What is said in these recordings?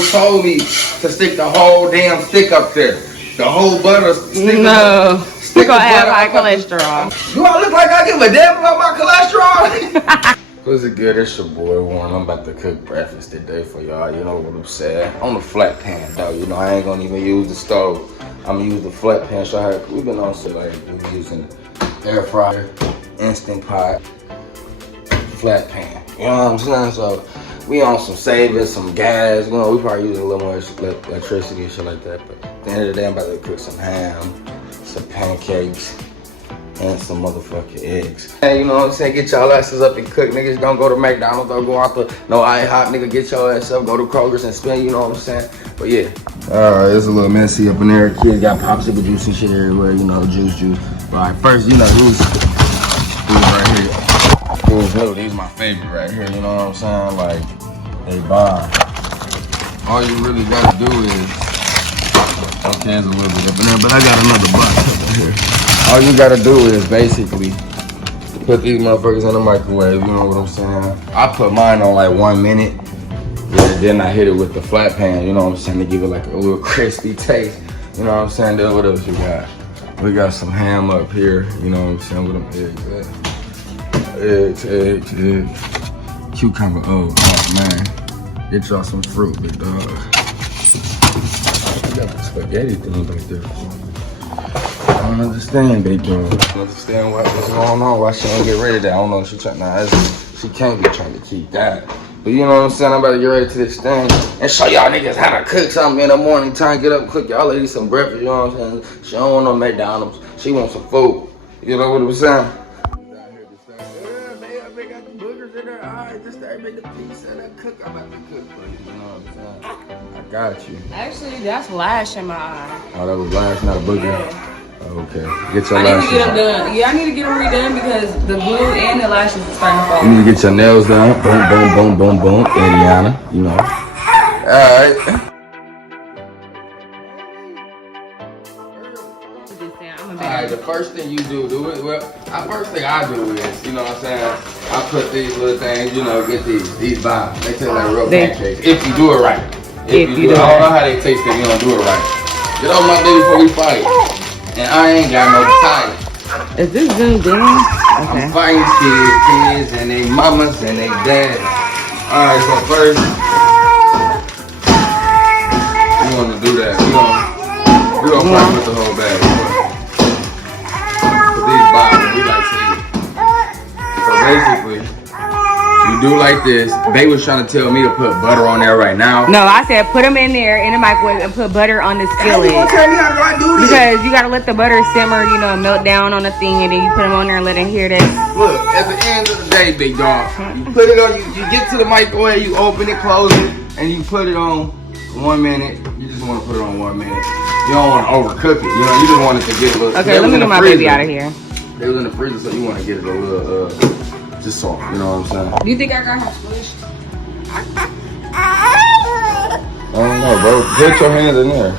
told me to stick the whole damn stick up there. The whole butter stick. No. Stick gonna have high cholesterol. Do I look like I give a damn about my cholesterol? What's it good? It's your boy Warren. I'm about to cook breakfast today for y'all. You know what I'm saying? On the flat pan though. You know I ain't gonna even use the stove. I'm gonna use the flat pan. So we've been on so like we're using air fryer, instant pot, flat pan. You know what I'm saying? So we on some savings, some gas. You know we probably use a little more electricity and shit like that. But at the end of the day, I'm about to cook some ham, some pancakes, and some motherfucking eggs. Hey, you know what I'm saying? Get y'all asses up and cook. Niggas don't go to McDonald's, don't go out to no IHOP, nigga. Get y'all ass up, go to Kroger's and spend, you know what I'm saying? But yeah. Alright, it's a little messy up in there. Kids got popsicle juice and shit everywhere, you know, juice. Alright, first, you know, these right here. These my favorite right here, you know what I'm saying? Like, they bomb. All you really gotta do is, okay, it's a little bit up in there, but I got another box up here. All you gotta do is basically put these motherfuckers in the microwave, you know what I'm saying? I put mine on like 1 minute, and then I hit it with the flat pan, you know what I'm saying, to give it like a little crispy taste, you know what I'm saying? Then what else you got? We got some ham up here, you know what I'm saying, with them eggs. Eggs. Cucumber, oh man. Get y'all some fruit, big dog. I got the spaghetti things like this. I don't understand, big dog. I don't understand what's going on, why she don't get rid of that. I don't know if she trying, she can't be trying to keep that. But you know what I'm saying, I'm about to get ready to this thing and show y'all niggas how to cook something in the morning time. Get up, cook y'all ladies some breakfast, you know what I'm saying? She don't want no McDonald's, she wants some food. You know what I'm saying? I got you. Actually, that's lash in my eye. Oh, that was lash, not a booger? Yeah. Okay. Get your lashes. I need to get them done. Yeah, I need to get them redone because the glue and the lashes are starting to fall. You need to get your nails done. Boom, boom, boom, boom, boom. Indiana, you know. Alright. Alright, the first thing you do it. Well, the first thing I do is, you know what I'm saying? I put these little things, you know, get these bombs. They taste like real pancakes. If you do it right. If you do it right. I don't know how they taste if you don't do it right. Get off my baby before we fight. And I ain't got no time. Is this zoomed in? Okay. I'm fighting kids and they mamas and they dads. Alright, so first, we want to do that. We gonna fight with the whole bag. Put these bottles, we like to eat. So basically, you do like this. They was trying to tell me to put butter on there right now. No, I said put them in there in the microwave and put butter on the skillet. How you gonna tell me how do I do this? Because you gotta let the butter simmer, you know, melt down on the thing, and then you put them on there and let it hear that. Look, at the end of the day, big dog, you put it on. You get to the microwave, you open it, close it, and you put it on 1 minute. You just want to put it on 1 minute. You don't want to overcook it. You know, you just want it to get a little. Okay, let me get my baby out of here. They was in the freezer, so you want to get it a little. Just soft, you know what I'm saying? Do you think I got her squished? I don't know, bro. Put your hands in there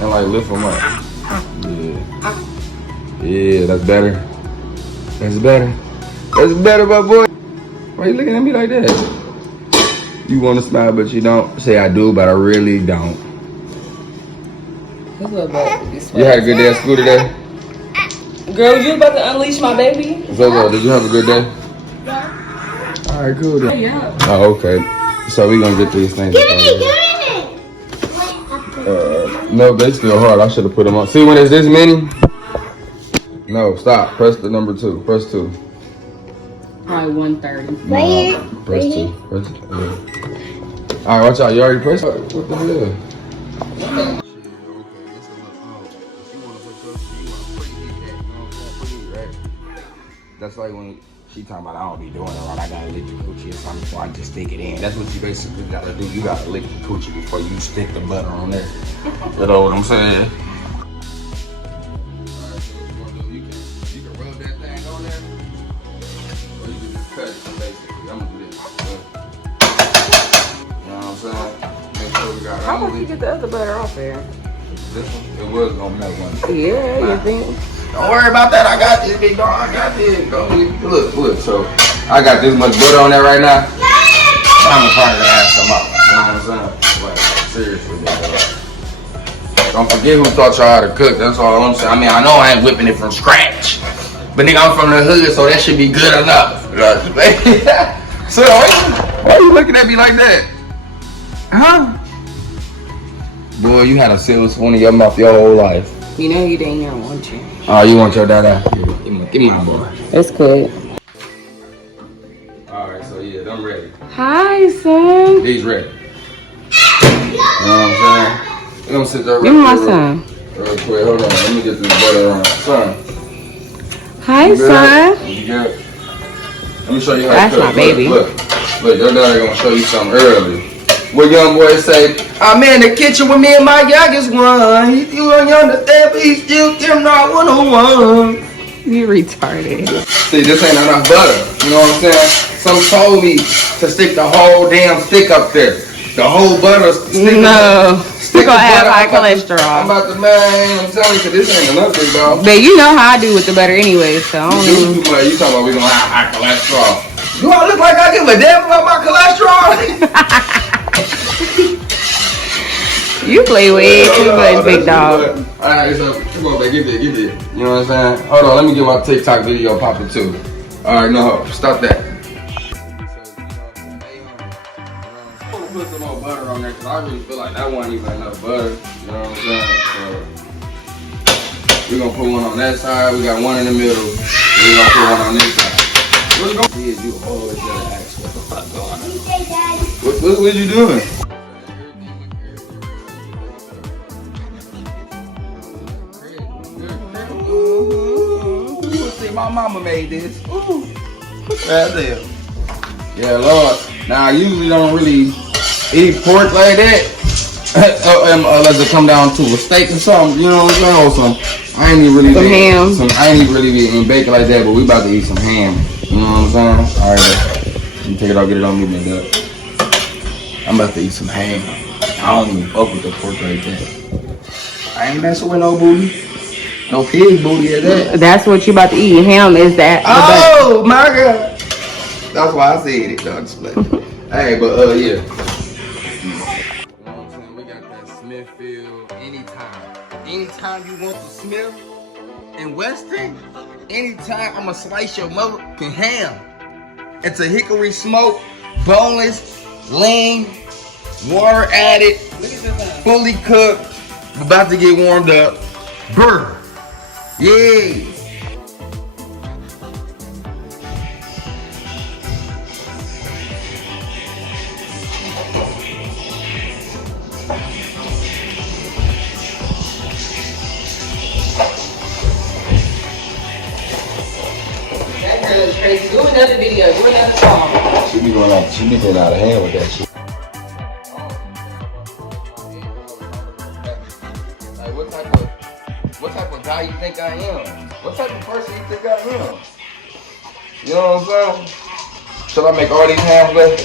and like lift them up. Yeah, that's better. That's better. That's better, my boy. Why you looking at me like that? You want to smile, but you don't. Say I do, but I really don't. You had a good day at school today? Girl, you about to unleash my baby? Zozo, did you have a good day? Alright, cool then. Yeah. Oh, okay. So we gonna get these things. Give it. No, they still hard. I should have put them on. See when it's this many? No, stop. Press the number 2. Press 2. Probably 130. Right Press 2. Press 2. Alright, watch out. You already pressed it? What the hell? That's like when she talking about I don't be doing it right. I gotta lick the coochie or something before I just stick it in. That's what you basically gotta do. You gotta lick the coochie before you stick the butter on there. You know what I'm saying? Alright, so what you wanna do? You can rub that thing on there, or you can just cut it basically. I'm gonna do this. You know what I'm saying? Make sure we got How about you get the other butter off there? This one? It was gonna melt one. Yeah, you think? Don't worry about that. I got this, big dog. I got this. Go. Look. So I got this much butter on there right now. I'm gonna probably add some up. You know what I'm saying? Like, seriously, big dog. Don't forget who taught y'all how to cook. That's all I'm saying. I mean, I know I ain't whipping it from scratch. But nigga, I'm from the hood, so that should be good enough. So, why you looking at me like that? Huh? Boy, you had a silver spoon in your mouth your whole life. You know you didn't hear want you. Oh, you want your dada? Give me my boy. That's good. Alright, so yeah, I'm ready. Hi, son. These ready. You know what I'm saying? We're gonna sit there Give me my son. real quick. Hold on, let me get this butter on. Son. Hi, You good? son. You good? Let me show you how That's to cook. my baby. Look, your daddy gonna show you something early. What young boy say, I'm in the kitchen with me and my youngest one. He still understand, but he still give not 101. You retarded. See, this ain't enough butter. You know what I'm saying? Some told me to stick the whole damn stick up there. The whole butter. No. We're gonna have high I'm cholesterol. about to, man, I'm telling you, 'cause this ain't enough, big dog. But you know how I do with the butter anyway, so I don't You know. do too much. You talking about we gonna have high cholesterol. Do I look like I give a damn about my cholesterol? You play way too much, big dog. Alright, so come on, baby, get it. You know what I'm saying? Hold on, let me get my TikTok video popping too. Alright, no, stop that. I'm gonna put some more butter on there because I really feel like that wasn't even enough butter. You know what I'm saying? So, we're gonna put one on that side, we got one in the middle, and we're gonna put one on this side. What's going on? You always gotta ask what the fuck going on. What you doing? My mama made this. Ooh. There. Yeah, Lord. Now I usually don't really eat pork like that. Unless it come down to a steak or something, you know what I'm saying? Or some, I ain't even really Some ham. I ain't even really be eating bacon like that, but we about to eat some ham. You know what I'm saying? Alright, let me take it out, get it on me, man. I'm about to eat some ham. I don't even fuck with the pork like that. I ain't messing with no booty. No pig booty at that. That's what you about to eat. Ham is that. Oh my God. That's why I said it, dog. Hey, but yeah. You know what I'm saying? We got that Smithfield anytime. Anytime you want the Smith in Western, anytime I'ma slice your motherfucking ham. It's a hickory smoke, boneless, lean, water added, fully cooked, about to get warmed up. Brr. Yeah. That girl is crazy. Do another video. Do another song. She be going out of hand with that shit. Like what type of guy you think I am? What type of person you think I am? You know what I'm saying? Should I make all these hams, baby?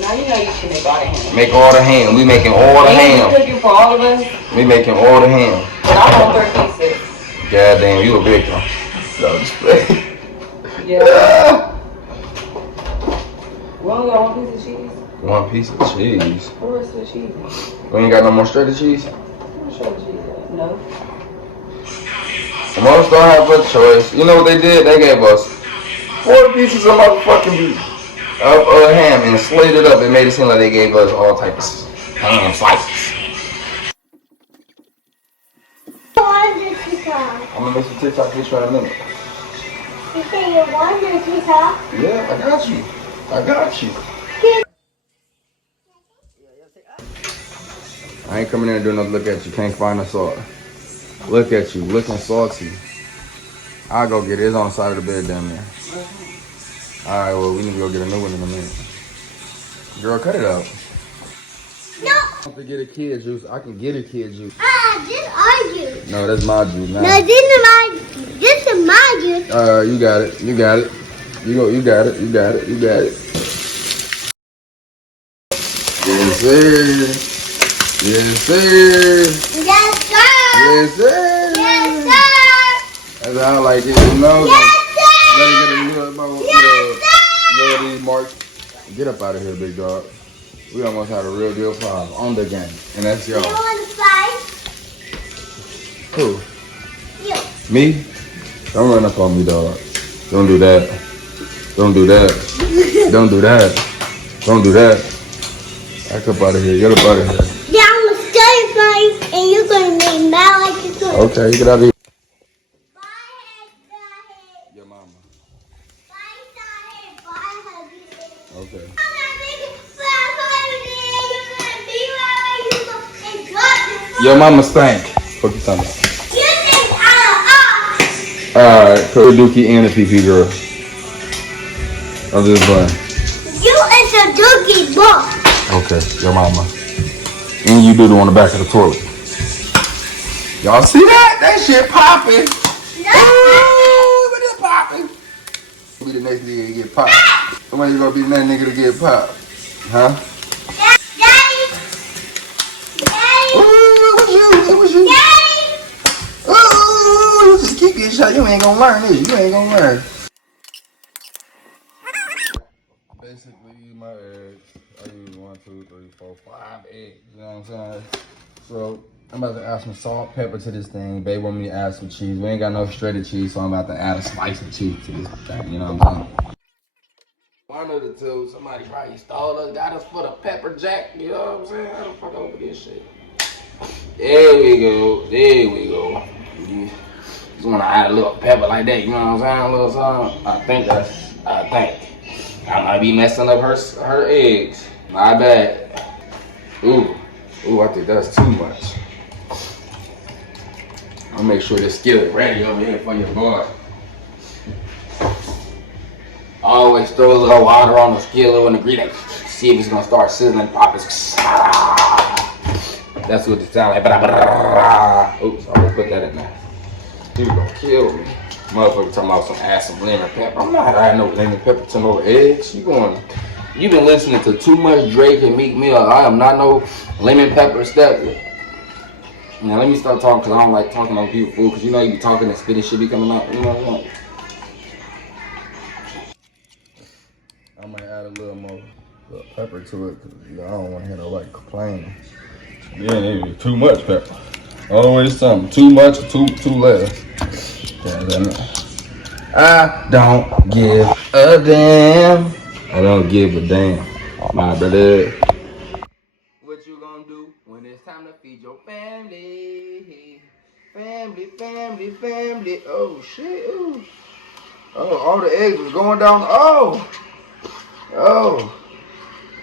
Now you know you should make all the ham. Make all the ham. We making all the ham. You cooking for all of us? We making all the ham. But I want 3 pieces. God damn, you a big one. No, just play. Yeah. We only got 1 piece of cheese. 1 piece of cheese. What the rest of the cheese? We ain't got no more shredded cheese? What shredded cheese? No. Most don't have a choice. You know what they did? They gave us 4 pieces of motherfucking beef of ham and slid it up and made it seem like they gave us all types of ham slices. I'm gonna make some TikTok hits right in a minute. You say you want your TikTok? Yeah, I got you. I ain't coming in and doing nothing. Look at you. Can't find a salt. Look at you. Looking salty. I'll go get it. It's on the side of the bed down there. Alright, well, we need to go get a new one in a minute. Girl, cut it out. No. I have to get a kid juice. I can get a kid juice. This our juice. No, that's my juice now. No, this is my juice. You got it. You got it. You got it. Yes, sir. Yes, sir. Yes, sir. Yes, sir. Yes, sir. That's how I like it, you know? Yes, sir. Let it get a little about Yes, sir. these marks. Get up out of here, big dog. We almost had a real deal problem on the game. And that's You y'all. want to fight? Who? You. Me? Don't run up on me, dog. Don't do that. Don't do that. Don't do that. Don't do that. Back up out of here. Get up out of here. Yeah, I'm going to stay fight, and you're going to make mad like you're going to. Okay, you get out of here. Your mama. Okay. Your mama stank. What you talking about? Alright, put a dookie and a pee girl. I'm just playing. You is a dookie boy. Okay, your mama. And you do the one on the back of the toilet. Y'all see that? That shit popping. Ooh, look at it popping. Be the next nigga to get popped. Somebody gonna be the next nigga to get popped. Huh? Daddy. Daddy. Ooh, it was you. It was you. Daddy. Ooh, you just keep getting shot. You ain't gonna learn, is you? You ain't gonna learn. Basically, my eggs. I use 1, 2, 3, 4, 5 eggs. You know what I'm saying? So I'm about to add some salt, pepper to this thing. Babe want me to add some cheese. We ain't got no shredded cheese, so I'm about to add a slice of cheese to this thing. You know what I'm saying? One of the two, somebody probably stole us, got us for the pepper jack. You know what I'm saying? How the fuck over this shit? There we go. There we go. Just wanna add a little pepper like that. You know what I'm saying? A little something. I think. I might be messing up her eggs. My bad. Ooh, I think that's too much. I'll make sure this skillet ready over here for your boy. Always throw a little water on the skillet when the grease, see if it's gonna start sizzling, popping. That's what it sounds like. Oops, I already put that in there. You gonna kill me. Motherfucker talking about add some lemon pepper. I'm not adding no lemon pepper to no eggs. You've been listening to too much Drake and Meek Mill. I am not no lemon pepper stepper. Now let me start talking because I don't like talking on people's food because you know you be talking and spitting shit be coming out. You know what? I might add a little more pepper to it because I don't want to hear nobody complaining. Yeah, too much pepper. Always something. Too much or too less. I don't give a damn. I don't give a damn, my brother. What you gonna do when it's time to feed your family? Family. Oh shit. Ooh. Oh, all the eggs was going down. Oh.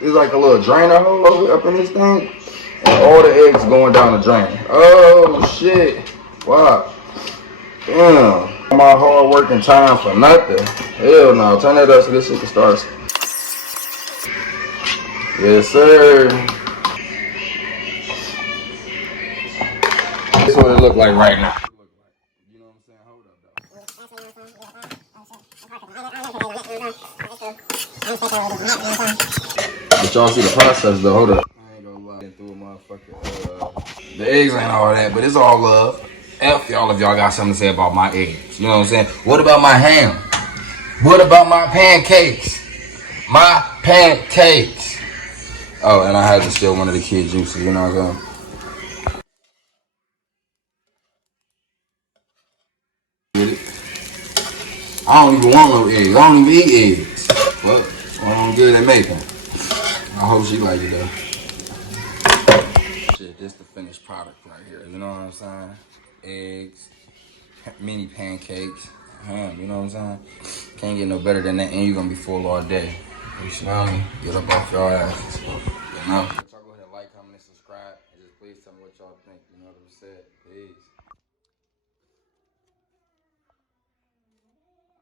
It's like a little drainer hole up in this thing. And all the eggs going down the drain. Oh shit. Wow. Damn. My hard working time for nothing. Hell no. Turn that up so this shit can start. Yes, sir. This is what it look like right now. You know what I'm saying? Hold up, though. But y'all see the process, though. Hold up. I ain't gonna lie. Through a motherfucker. The eggs ain't all that, but it's all love. F y'all if y'all got something to say about my eggs. You know what I'm saying? What about my ham? What about my pancakes? My pancakes. Oh, and I had to steal one of the kids' juices. You know what I'm saying? I don't even want no eggs. I don't even eat eggs. But I'm good at making. I hope she like it though. Shit, this the finished product right here. You know what I'm saying? Eggs, mini pancakes, ham. You know what I'm saying? Can't get no better than that, and you're gonna be full all day. You smell me? Get up off your asses. You know? Y'all go ahead and like, comment, and subscribe, and just please tell me what y'all think. You know what I'm saying? Peace.